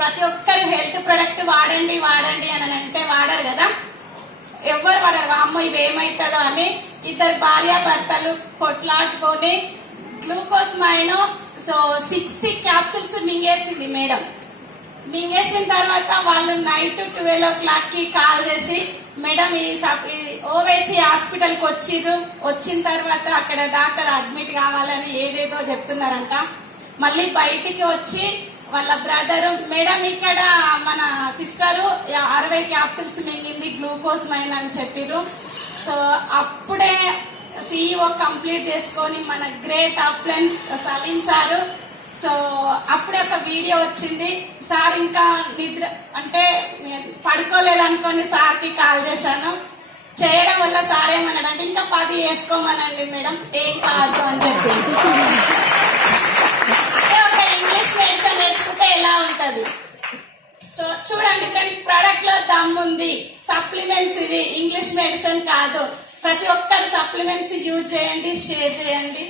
ప్రతి ఒక్కరు health product వాడండి వాడండి అని అంటే వాడరు కదా, ఎవరు వాడరు. అమ్మో ఇవేమైతుందో అని ఇద్దరు భార్యాభర్తలు కొట్లాడుకొని గ్లూకోజ్ మైనో 60 క్యాప్సూల్స్ మింగేసింది మేడం. మింగేసిన తర్వాత వాళ్ళు నైట్ 12 o'clock కి కాల్ చేసి మేడం ఈ ఓవేసీ హాస్పిటల్ కి వచ్చిర్రు, వచ్చిన తర్వాత అక్కడ డాక్టర్ అడ్మిట్ కావాలని ఏదేదో చెప్తున్నారంట. మళ్ళీ బయటికి వచ్చి వాళ్ళ బ్రదరు మేడం ఇక్కడ మన సిస్టరు 60 క్యాప్సూల్స్ మింగింది గ్లూకోజ్ మైన్ అని చెప్పిర్రు. సో అప్పుడే CEO కంప్లీట్ చేసుకొని మన great applanation Salim sir, so అప్పుడే ఒక వీడియో వచ్చింది. సార్ ఇంకా నిద్ర అంటే పడుకోలేదు అనుకోని సార్కి కాల్ చేశాను. చేయడం వల్ల సార్ ఏమన్నాడంటే ఇంకా 10 వేసుకోమనండి మేడం, ఏం కాదు అని చెప్పి. ఒక ఇంగ్లీష్ మెడిసిన్ వేసుకుంటే ఎలా ఉంటది. సో చూడండి ఫ్రెండ్స్, ప్రొడక్ట్ లో దమ్ముంది. సప్లిమెంట్స్ ఇవి, ఇంగ్లీష్ మెడిసిన్ కాదు. ప్రతి ఒక్కరు సప్లిమెంట్స్ యూజ్ చేయండి, షేర్ చేయండి.